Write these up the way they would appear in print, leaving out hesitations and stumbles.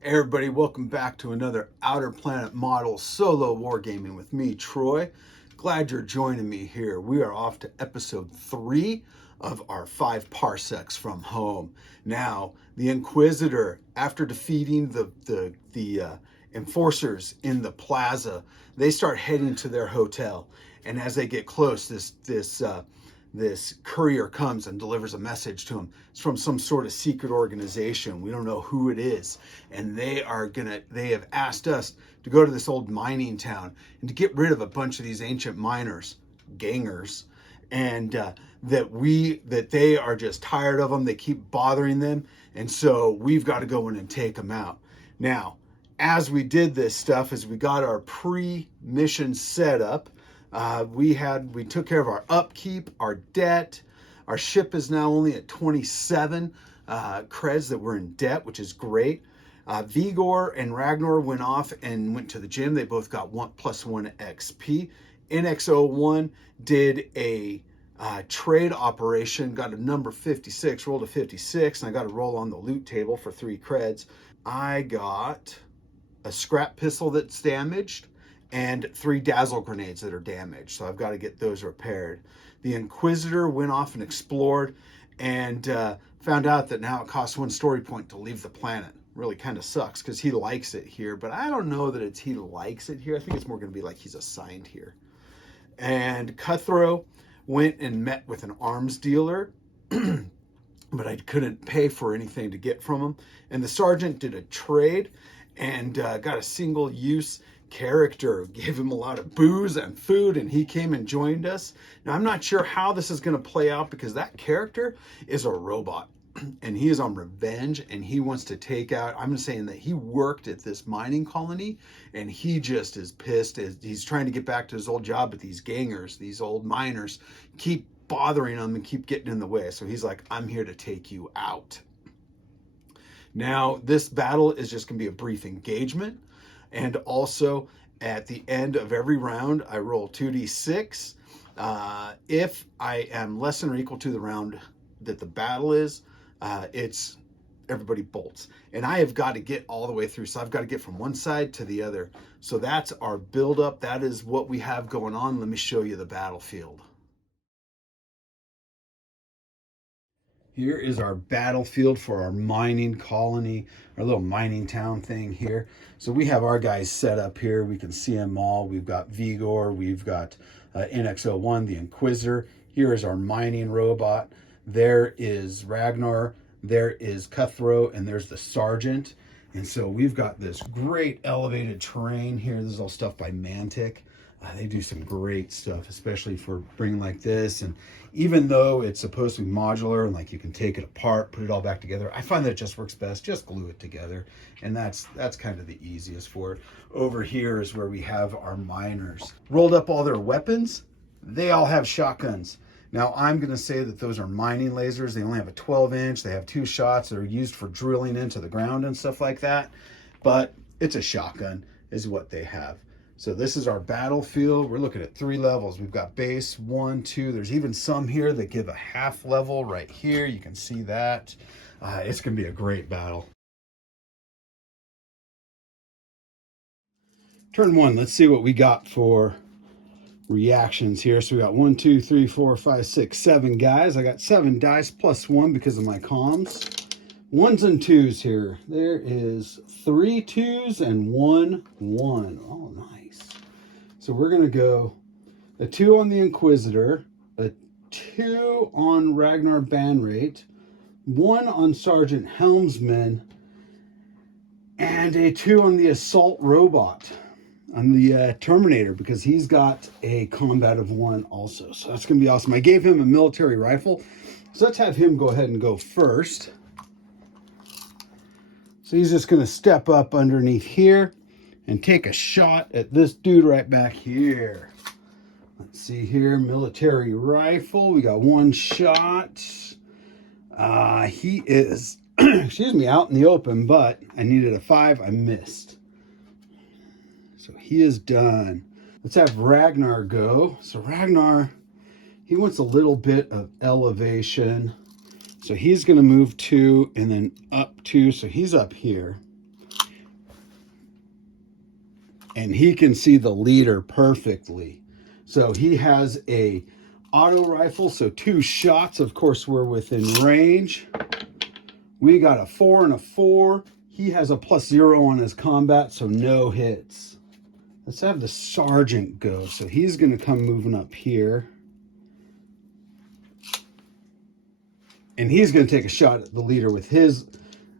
Hey everybody, welcome back to another Outer Planet Model solo wargaming with me, Troy. Glad you're joining me here. We are off to episode 3 of our 5 parsecs from home. Now, the Inquisitor, after defeating the enforcers in the plaza, they start heading to their hotel. And as they get close, this courier comes and delivers a message to him. It's from some sort of secret organization. We don't know who it is. And they have asked us to go to this old mining town and to get rid of a bunch of these ancient miners, gangers, and that they are just tired of them. They keep bothering them. And so we've got to go in and take them out. Now, as we did this stuff, as we got our pre-mission set up, we took care of our upkeep, our debt. Our ship is now only at 27 creds that we're in debt, which is great. Vigor and Ragnar went off and went to the gym. They both got +1 XP. NX01 did a trade operation, got a number 56, rolled a 56, and I got a roll on the loot table for 3 creds. I got a scrap pistol that's damaged and 3 dazzle grenades that are damaged. So I've got to get those repaired. The Inquisitor went off and explored and found out that now it costs 1 story point to leave the planet. Really kind of sucks because he likes it here, but I don't know that it's he likes it here. I think it's more going to be like he's assigned here. And Cutthroat went and met with an arms dealer, but I couldn't pay for anything to get from him. And the sergeant did a trade and got a single-use character, gave him a lot of booze and food, and he came and joined us. Now, I'm not sure how this is going to play out because that character is a robot and he is on revenge and he wants to take out, I'm saying that he worked at this mining colony and he just is pissed as he's trying to get back to his old job, but these gangers, these old miners keep bothering him and keep getting in the way. So he's like, I'm here to take you out. Now, this battle is just going to be a brief engagement. And also, at the end of every round, I roll 2d6. If I am less than or equal to the round that the battle is, it's everybody bolts. And I have got to get all the way through. So I've got to get from one side to the other. So that's our buildup. That is what we have going on. Let me show you the battlefield. Here is our battlefield for our mining colony, our little mining town thing here. So we have our guys set up here. We can see them all. We've got Vigor, we've got NX01, the Inquisitor. Here is our mining robot. There is Ragnar, there is Cutthroat, and there's the Sergeant. And so we've got this great elevated terrain here. This is all stuff by Mantic. They do some great stuff, especially for bringing like this. And even though it's supposed to be modular and like you can take it apart, put it all back together, I find that it just works best. Just glue it together. And that's kind of the easiest for it. Over here is where we have our miners. Rolled up all their weapons. They all have shotguns. Now, I'm going to say that those are mining lasers. They only have a 12-inch. They have 2 shots that are used for drilling into the ground and stuff like that. But it's a shotgun is what they have. So this is our battlefield. We're looking at 3 levels. We've got base, 1, 2. There's even some here that give a half level right here. You can see that. It's going to be a great battle. Turn 1. Let's see what we got for reactions here. So we got 1, 2, 3, 4, 5, 6, 7 guys. I got 7 dice +1 because of my comms. 1s and 2s here. There is 3 2s and 1 1. Oh, nice. So we're going to go a 2 on the Inquisitor, a 2 on Ragnar Banrate, 1 on Sergeant Helmsman, and a 2 on the Assault Robot, on the Terminator, because he's got a combat of 1 also. So that's going to be awesome. I gave him a military rifle. So let's have him go ahead and go first. So he's just going to step up underneath here and take a shot at this dude right back here. Let's see here, military rifle. We got 1 shot. He is, excuse me, out in the open, but I needed a 5. I missed. So he is done. Let's have Ragnar go. So Ragnar, he wants a little bit of elevation. So he's going to move 2 and then up 2. So he's up here. and he can see the leader perfectly. So he has a auto rifle, so 2 shots. Of course, we're within range. We got a 4 and a 4. He has a +0 on his combat, so no hits. Let's have the sergeant go. So he's going to come moving up here. And he's going to take a shot at the leader with his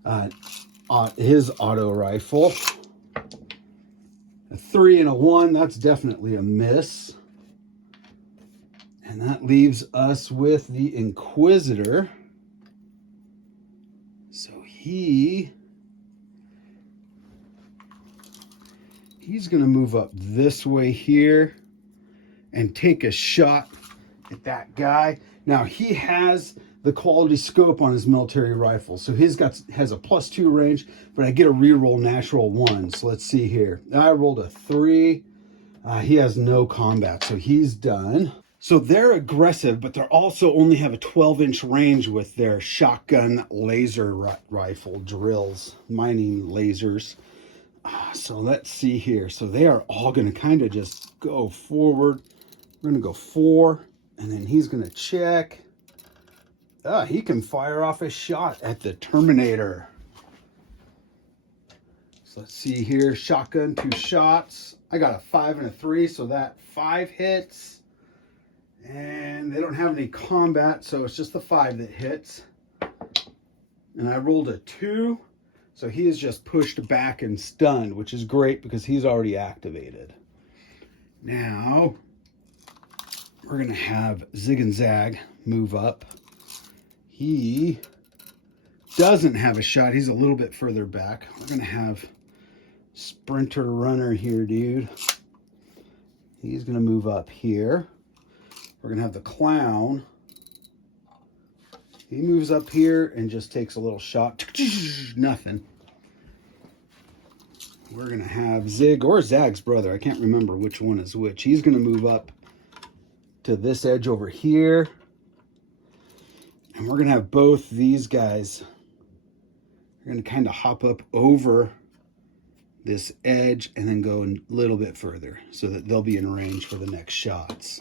auto rifle. A 3 and a 1, that's definitely a miss. And that leaves us with the Inquisitor. So he's going to move up this way here and take a shot at that guy. Now he has the quality scope on his military rifle, so has a +2 range, but I get a reroll natural 1. So let's see here. I rolled a 3. He has no combat, so he's done. So they're aggressive, but they also only have a 12-inch range with their shotgun laser rifle drills, mining lasers. So let's see here. So they are all going to kind of just go forward. We're going to go 4, and then he's going to check. He can fire off a shot at the Terminator. So let's see here. Shotgun, 2 shots. I got a 5 and a 3, so that 5 hits. And they don't have any combat, so it's just the 5 that hits. And I rolled a 2. So he is just pushed back and stunned, which is great because he's already activated. Now, we're going to have Zig and Zag move up. He doesn't have a shot. He's a little bit further back. We're going to have Sprinter Runner here, dude. He's going to move up here. We're going to have the Clown. He moves up here and just takes a little shot. Nothing. We're going to have Zig or Zag's brother. I can't remember which one is which. He's going to move up to this edge over here. And we're going to have both these guys. We're going to kind of hop up over this edge and then go a little bit further so that they'll be in range for the next shots.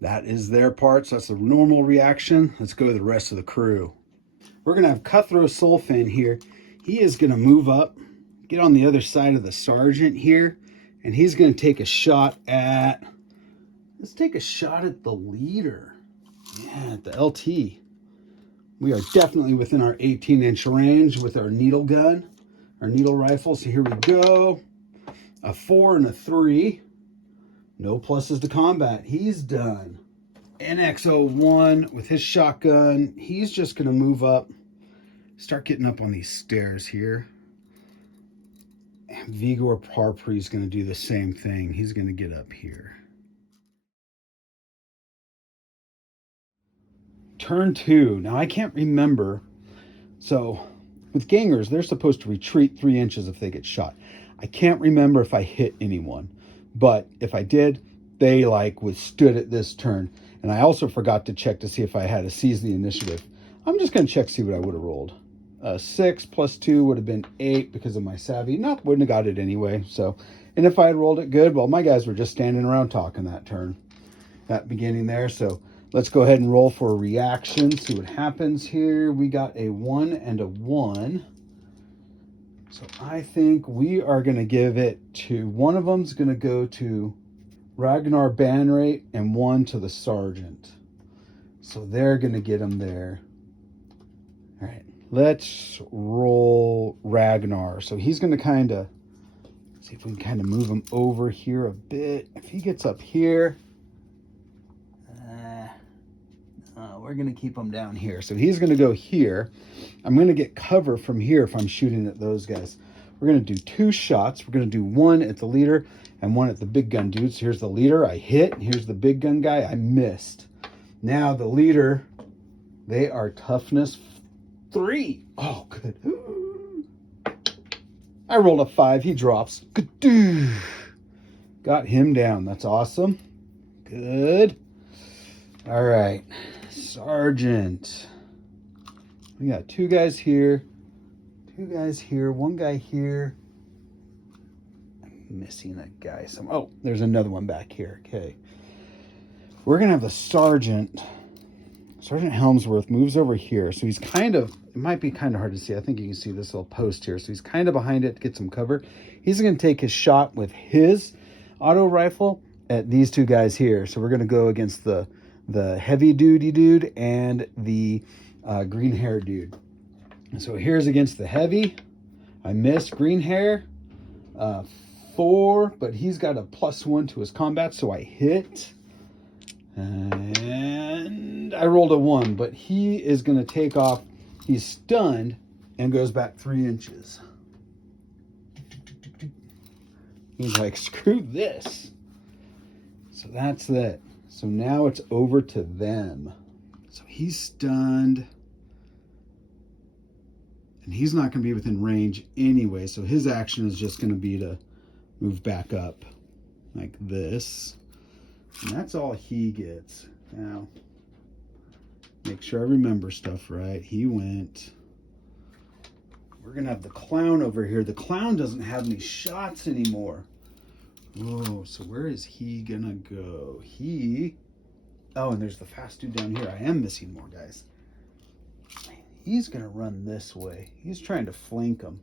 That is their part, so that's the normal reaction. Let's go to the rest of the crew. We're going to have Cutthroat Soulfan here. He is going to move up, get on the other side of the sergeant here, and he's going to take a shot at... Let's take a shot at the leader. Yeah, at the LT. We are definitely within our 18-inch range with our needle gun, our needle rifle. So here we go. A 4 and a 3. No pluses to combat. He's done. NX01 with his shotgun. He's just going to move up. Start getting up on these stairs here. And Vigor Parpri is going to do the same thing. He's going to get up here. Turn 2. Now I can't remember. So with gangers, they're supposed to retreat 3 inches if they get shot. I can't remember if I hit anyone. But if I did, they withstood it this turn. And I also forgot to check to see if I had to seize the initiative. I'm just going to check, see what I would have rolled. 6 plus 2 would have been 8 because of my savvy. Nope, wouldn't have got it anyway. So, and if I had rolled it good, well, my guys were just standing around talking that turn, that beginning there. So let's go ahead and roll for a reaction, see what happens here. We got a 1 and a 1. So I think we are going to give it to, one of them's going to go to Ragnar Banrate and 1 to the sergeant. So they're going to get him there. All right, let's roll Ragnar. So he's going to kind of, see if we can kind of move him over here a bit. If he gets up here, we're going to keep him down here. So he's going to go here. I'm going to get cover from here if I'm shooting at those guys. We're going to do 2 shots. We're going to do 1 at the leader and 1 at the big gun dude. So here's the leader. I hit. Here's the big gun guy. I missed. Now the leader, they are toughness 3. Oh, good. I rolled a 5. He drops. Got him down. That's awesome. Good. All right. Sergeant. We got 2 guys here. 2 guys here. 1 guy here. missing a guy. Oh, there's another one back here. Okay. We're going to have the Sergeant. Sergeant Helmsworth moves over here. So he's kind of, it might be kind of hard to see. I think you can see this little post here. So he's kind of behind it to get some cover. He's going to take his shot with his auto rifle at these two guys here. So we're going to go against the heavy duty dude and the green hair dude. And so here's against the heavy. I missed. Green hair, 4, but he's got a +1 to his combat, so I hit. And I rolled a 1, but he is going to take off. He's stunned and goes back 3 inches. He's like, screw this. So that's that. So now it's over to them. So he's stunned. And he's not going to be within range anyway. So his action is just going to be to move back up like this. And that's all he gets. Now, make sure I remember stuff right. He went. We're going to have the clown over here. The clown doesn't have any shots anymore. Oh, so where is he going to go? Oh, and there's the fast dude down here. I am missing more guys. He's going to run this way. He's trying to flank him.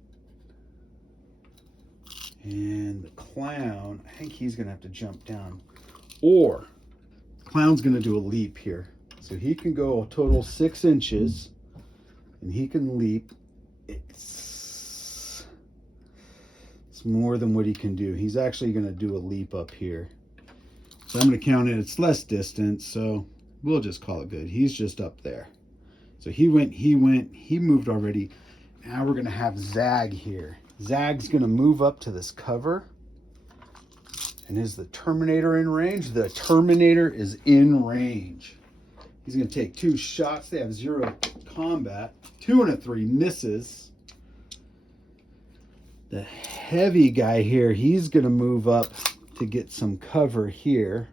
And the clown, I think he's going to have to jump down. Or the clown's going to do a leap here. So he can go a total 6 inches. And he can leap. It's more than what he can do. He's actually going to do a leap up here. So I'm going to count it. It's less distance. So we'll just call it good. He's just up there. So he moved already. Now we're going to have Zag here. Zag's going to move up to this cover. And is the Terminator in range? The Terminator is in range. He's going to take 2 shots. They have 0 combat. 2 and a 3 misses. The heavy guy here, he's going to move up to get some cover here.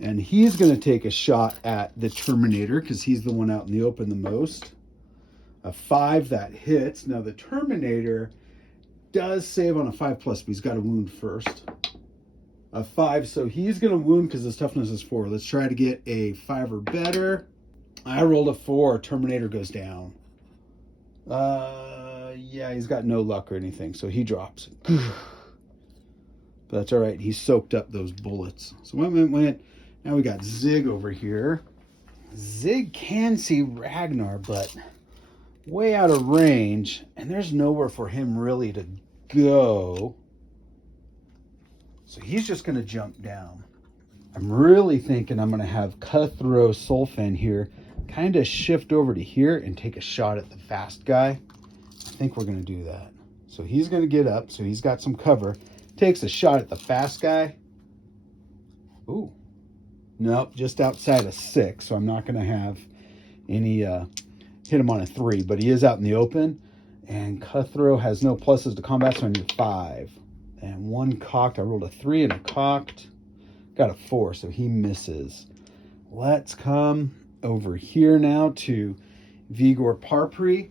And he's going to take a shot at the Terminator because he's the one out in the open the most. A 5 that hits. Now the Terminator does save on a 5+, but he's got to wound first. A 5, so he's going to wound because his toughness is 4. Let's try to get a 5 or better. I rolled a 4. Terminator goes down. Yeah, he's got no luck or anything, so he drops. But that's all right. He soaked up those bullets. So went. Now we got Zig over here. Zig can see Ragnar, but way out of range, and there's nowhere for him really to go. So he's just going to jump down. I'm really thinking I'm going to have Cutthroat Sulfan here kind of shift over to here and take a shot at the fast guy. I think we're going to do that. So he's going to get up, so he's got some cover. Takes a shot at the fast guy. Ooh. Nope, just outside of 6, so I'm not going to have any hit him on a 3, but he is out in the open. And Cutthroat has no pluses to combat, so I need 5. And 1 cocked. I rolled a 3 and a cocked. Got a 4, so he misses. Let's come over here now to Vigor Parpri,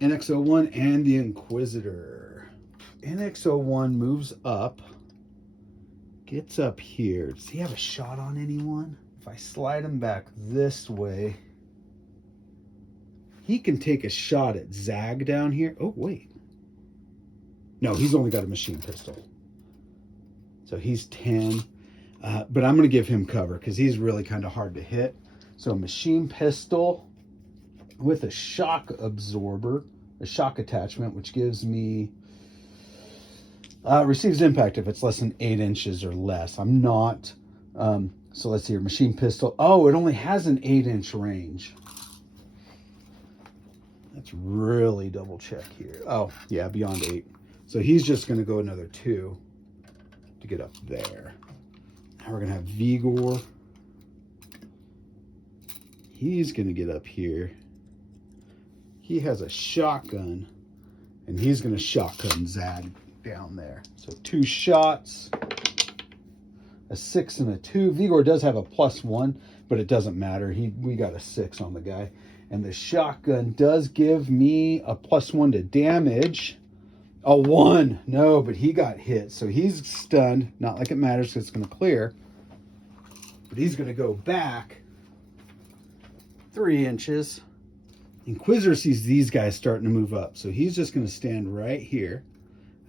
NX-01, and the Inquisitor. NX-01 moves up. Gets up here. Does he have a shot on anyone? If I slide him back this way, he can take a shot at Zag down here. Oh, wait. No, he's only got a machine pistol. So he's 10. But I'm going to give him cover because he's really kind of hard to hit. So machine pistol with a shock absorber, a shock attachment, which gives me... receives impact if it's less than 8 inches or less. I'm not. So let's see here. Machine pistol. Oh, it only has an 8-inch range. Let's really double check here. Oh, yeah, beyond 8. So he's just going to go another 2 to get up there. Now we're going to have Vigor. He's going to get up here. He has a shotgun, and he's going to shotgun Zag down there. So 2 shots, a 6 and a 2. Vigor does have a +1, but it doesn't matter. We got a 6 on the guy. And the shotgun does give me a +1 to damage. A 1. No, but he got hit. So he's stunned. Not like it matters because it's going to clear. But he's going to go back 3 inches. Inquisitor sees these guys starting to move up. So he's just going to stand right here.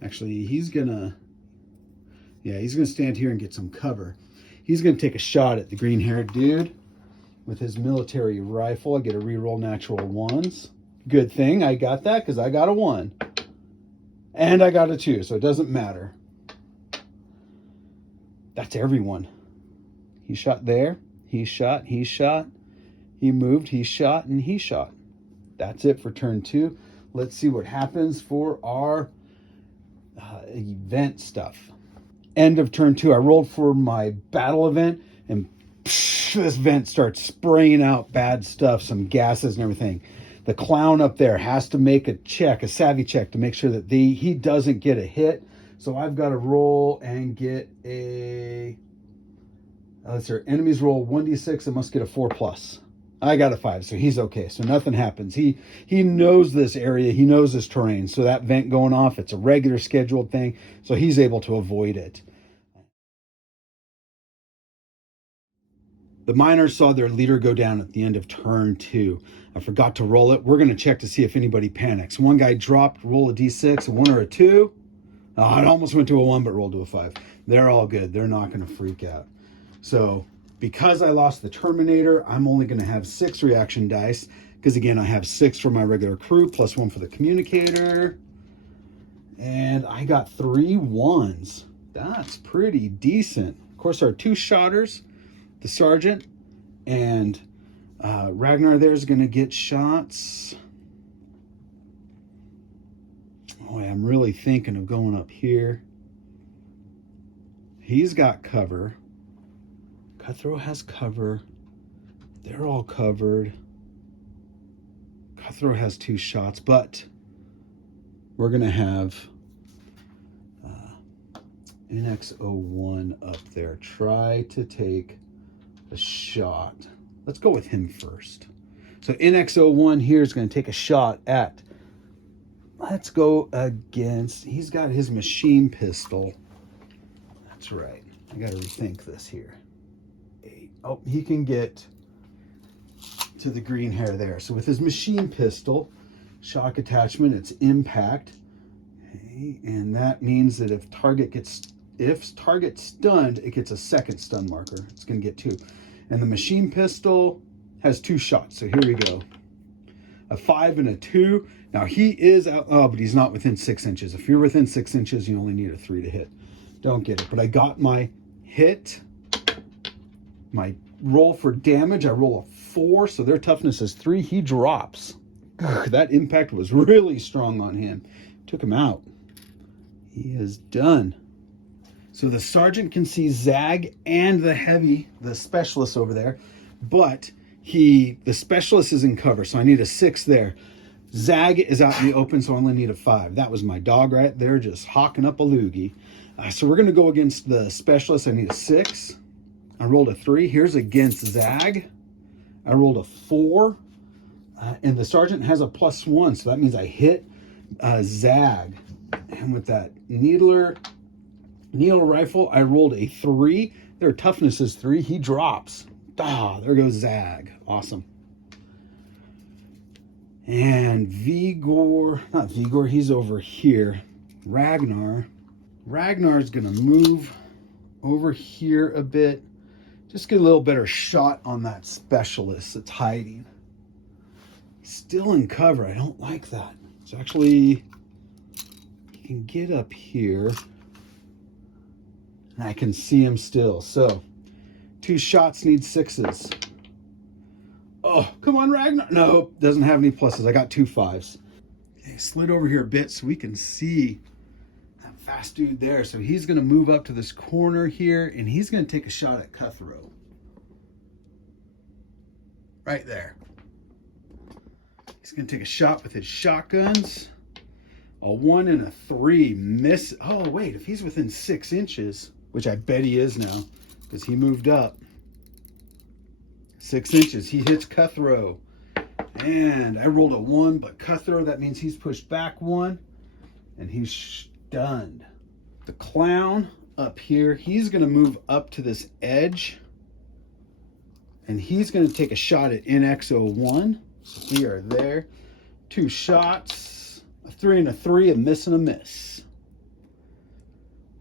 Actually, he's going to stand here and get some cover. He's going to take a shot at the green-haired dude with his military rifle. I get a reroll natural 1s. Good thing I got that because I got a 1. And I got a 2, so it doesn't matter. That's everyone. He shot there. He shot. He shot. He moved. He shot. And he shot. That's it for turn 2. Let's see what happens for our event stuff. End of turn 2. I rolled for my battle event, and this vent starts spraying out bad stuff, some gases and everything. The clown up there has to make a savvy check to make sure that he doesn't get a hit. So I've got to roll and get a, let's see, enemies roll 1d6 and must get a 4+. I got a 5, so he's okay. So nothing happens. He knows this area. He knows this terrain. So that vent going off, it's a regular scheduled thing. So he's able to avoid it. The miners saw their leader go down at the end of turn 2. I forgot to roll it. We're going to check to see if anybody panics. One guy dropped, roll a d6, a 1 or a 2. Oh, it almost went to a 1, but rolled to a 5. They're all good. They're not going to freak out. So because I lost the Terminator, I'm only going to have 6 reaction dice. Because again, I have 6 for my regular crew, plus 1 for the communicator. And I got 3 1s. That's pretty decent. Of course, our 2 shotters, the sergeant and Ragnar there is going to get shots. Oh, I'm really thinking of going up here. He's got cover. Cutthroat has cover. They're all covered. Cutthroat has 2 shots, but we're going to have NX01 up there. Try to take a shot. Let's go with him first. So NX01 here is going to take a shot at, let's go against, he's got his machine pistol. That's right. I got to rethink this here. 8. Oh, he can get to the green hair there. So with his machine pistol, shock attachment, it's impact. Okay, and that means that if target stunned, it gets a second stun marker. It's going to get 2. And the machine pistol has 2 shots. So here we go. A 5 and a 2. Now he is out, oh, but he's not within 6 inches. If you're within 6 inches, you only need a 3 to hit. Don't get it. But I got my hit. My roll for damage, I roll a 4. So their toughness is 3. He drops. Ugh, that impact was really strong on him. Took him out. He is done. So the sergeant can see Zag and the specialist over there, but the specialist is in cover, so I need a 6 there. Zag is out in the open, so I only need a 5. That was my dog right there, just hawking up a loogie. So we're going to go against the specialist. I need a 6. I rolled a 3. Here's against Zag. I rolled a 4, and the sergeant has a +1, so that means I hit Zag. And with that needle rifle, I rolled a 3. Their toughness is 3. He drops. Ah, there goes Zag. Awesome. And not Vigor, he's over here. Ragnar's gonna move over here a bit. Just get a little better shot on that specialist that's hiding. Still in cover. I don't like that. It's actually, you can get up here. And I can see him still. So 2 shots need 6s. Oh, come on, Ragnar. No, doesn't have any pluses. I got 2 5s. Okay, slid over here a bit so we can see that fast dude there. So he's going to move up to this corner here, and he's going to take a shot at Cutthroat. Right there. He's going to take a shot with his shotguns. A 1 and a 3 miss. Oh, wait, if he's within 6 inches, which I bet he is now because he moved up 6 inches, he hits Cutthroat. And I rolled a 1, but Cutthroat, that means he's pushed back 1. and he's stunned. The clown up here, he's going to move up to this edge, and he's going to take a shot at NX01. We are there. 2 shots, a 3 and a 3, a miss and a miss.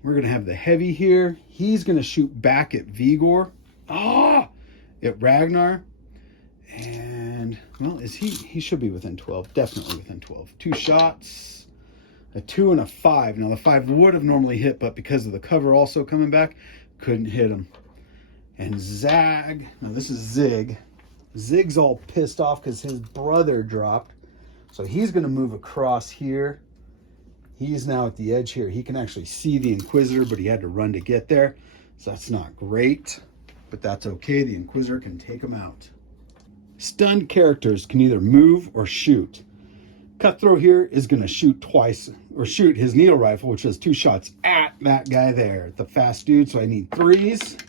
We're going to have the heavy here. He's going to shoot back at Vigor. At Ragnar. And, well, he should be within 12. Definitely within 12. 2 shots, a 2 and a 5. Now, the 5 would have normally hit, but because of the cover also coming back, couldn't hit him. And Zag, now this is Zig. Zig's all pissed off because his brother dropped. So he's going to move across here. He's now at the edge here. He can actually see the Inquisitor, but he had to run to get there. So that's not great, but that's okay. The Inquisitor can take him out. Stunned characters can either move or shoot. Cutthroat here is going to shoot twice, or shoot his needle rifle, which has 2 shots at that guy there, the fast dude. So I need 3s.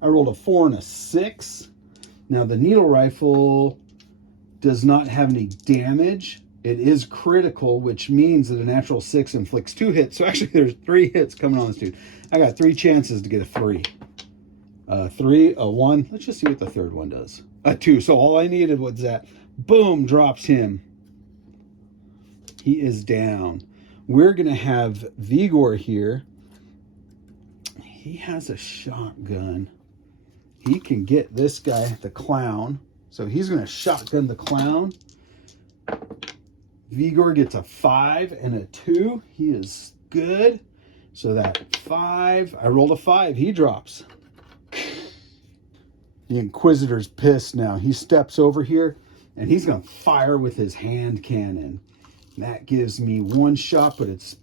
I rolled a 4 and a 6. Now the needle rifle does not have any damage. It is critical, which means that a natural 6 inflicts 2 hits. So actually there's 3 hits coming on this dude. I got 3 chances to get a 3. 3, a 1. Let's just see what the third one does. A 2. So all I needed was that. Boom, drops him. He is down. We're going to have Vigor here. He has a shotgun. He can get this guy, the clown. So he's going to shotgun the clown. Vigor gets a 5 and a 2. He is good. So that 5, I rolled a 5. He drops. The Inquisitor's pissed now. He steps over here, and he's going to fire with his hand cannon. That gives me 1 shot, but it's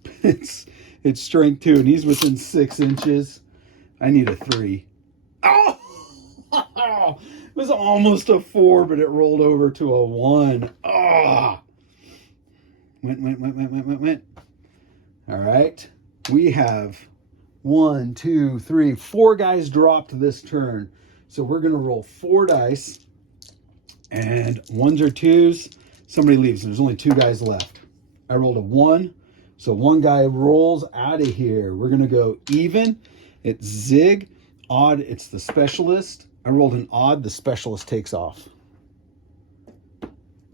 strength 2, and he's within 6 inches. I need a 3. Oh! It was almost a 4, but it rolled over to a 1. Ah! Went. All right. We have 1, 2, 3, 4 guys dropped this turn. So we're going to roll 4 dice, and 1s or 2s. Somebody leaves. There's only 2 guys left. I rolled a 1. So 1 guy rolls out of here. We're going to go even. It's Zig. Odd, it's the specialist. I rolled an odd. The specialist takes off.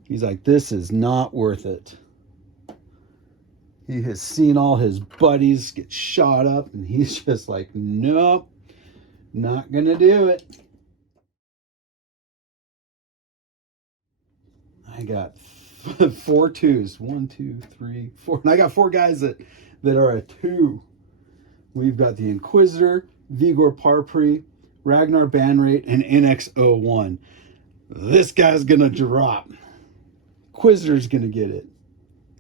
He's like, this is not worth it. He has seen all his buddies get shot up, and he's just like, nope, not going to do it. I got 4 2s. 1, 2, 3, 4. And I got 4 guys that are a 2. We've got the Inquisitor, Vigor Parpri, Ragnar Banrate, and NX01. This guy's going to drop. Inquisitor's going to get it.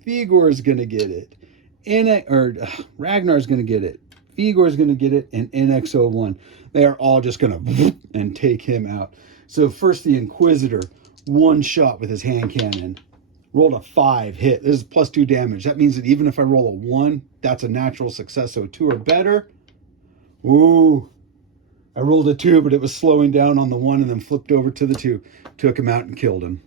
Vigor's going to get it. Ragnar's going to get it. Vigor's going to get it. And NX01. They are all just going to and take him out. So first the Inquisitor. 1 shot with his hand cannon. Rolled a 5 hit. This is +2 damage. That means that even if I roll a 1, that's a natural success. So 2 or better. Ooh. I rolled a 2, but it was slowing down on the 1 and then flipped over to the 2. Took him out and killed him.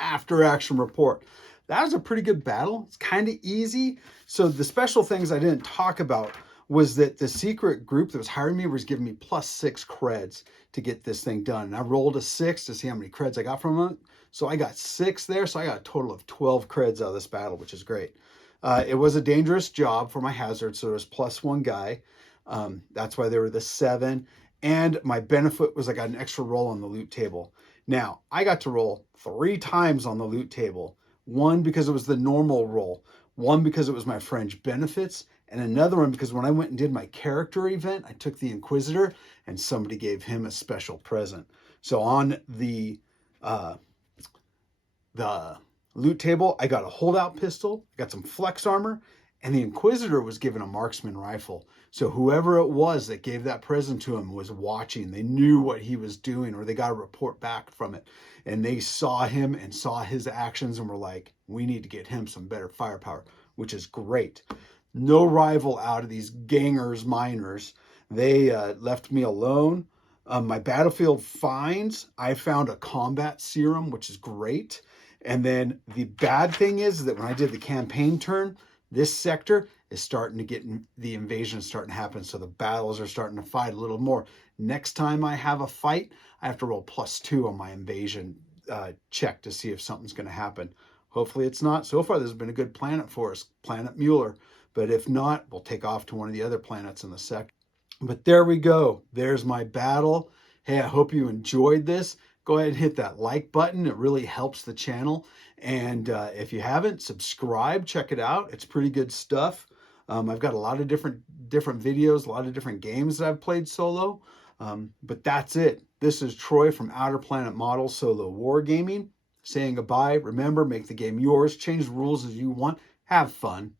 After action report. That was a pretty good battle. It's kind of easy. So the special things I didn't talk about was that the secret group that was hiring me was giving me +6 creds to get this thing done. And I rolled a 6 to see how many creds I got from it. So I got 6 there. So I got a total of 12 creds out of this battle, which is great. It was a dangerous job for my hazard. So there was +1 guy. That's why there were the 7. And my benefit was I got an extra roll on the loot table. Now, I got to roll 3 times on the loot table. 1 because it was the normal roll. 1 because it was my fringe benefits. And another one because when I went and did my character event, I took the Inquisitor and somebody gave him a special present. So on the loot table, I got a holdout pistol, I got some flex armor, and the Inquisitor was given a marksman rifle. So whoever it was that gave that present to him was watching. They knew what he was doing, or they got a report back from it. And they saw him and saw his actions and were like, we need to get him some better firepower, which is great. No rival out of these gangers, miners. They left me alone. My battlefield finds, I found a combat serum, which is great. And then the bad thing is that when I did the campaign turn, this sector is starting to get, the invasion is starting to happen. So the battles are starting to fight a little more. Next time I have a fight, I have to roll +2 on my invasion check to see if something's going to happen. Hopefully it's not. So far, this has been a good planet for us, Planet Mueller. But if not, we'll take off to one of the other planets in the sector. But there we go. There's my battle. Hey, I hope you enjoyed this. Go ahead and hit that like button. It really helps the channel. And if you haven't, subscribe, check it out. It's pretty good stuff. I've got a lot of different videos, a lot of different games that I've played solo. But that's it. This is Troy from Outer Planet Models Solo Wargaming saying goodbye. Remember, make the game yours. Change the rules as you want. Have fun.